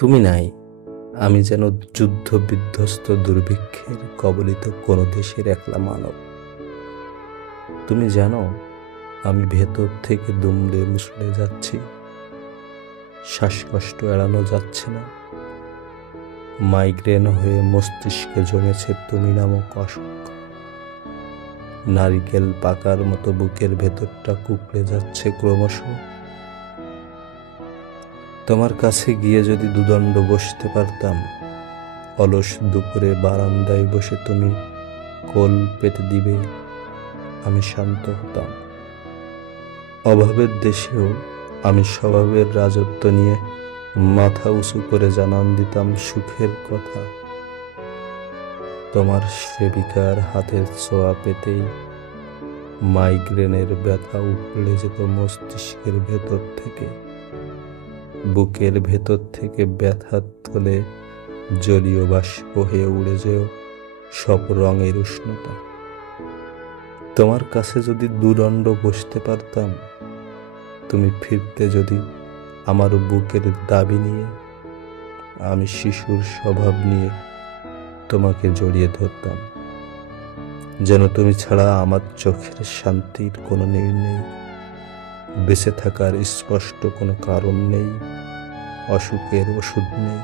তুমি নাই, আমি যেন যুদ্ধ বিধ্বস্ত দুর্ভিক্ষের কবলিত কোনো দেশের একলা মানব। তুমি জানো, আমি ভেতর থেকে দুমড়ে মুচড়ে যাচ্ছি, শ্বাসকষ্ট এড়ানো যাচ্ছে না। মাইগ্রেন হয়ে মস্তিষ্কে জমেছে তুমি নামক অসুখ। নারিকেল পাকার মতো বুকের ভেতরটা কুঁকড়ে যাচ্ছে ক্রমশ। তোমার কাছে গিয়ে যদি দুদণ্ড বসতে পারতাম, অলস দুপুরে বারান্দায় বসে তুমি কোল পেতে দিবে, আমি শান্ত হতাম। অভাবের দেশেও আমি স্বভাবের রাজত্ব নিয়ে মাথা উঁচু করে জানান দিতাম সুখের কথা। তোমার সেবিকার হাতের ছোঁয়া পেতেই মাইগ্রেনের ব্যথা উপড়ে যেত মস্তিষ্কের ভেতর থেকে। বুকের ভেতর থেকে ব্যথার তোলে জলীয় বাষ্প হয়ে উড়ে যেও সব রঙের উষ্ণতা। তোমার কাছে যদি দুদণ্ড বসতে পারতাম, তুমি ফিরতে যদি আমার বুকের দাবি নিয়ে, আমি শিশুর স্বভাব নিয়ে তোমাকে জড়িয়ে ধরতাম, যেন তুমি ছাড়া আমার চোখের শান্তির কোনো নীড় নেই, বেঁচে থাকার স্পষ্ট কোনো কারণ নেই, অসুখের ওষুধ নেই।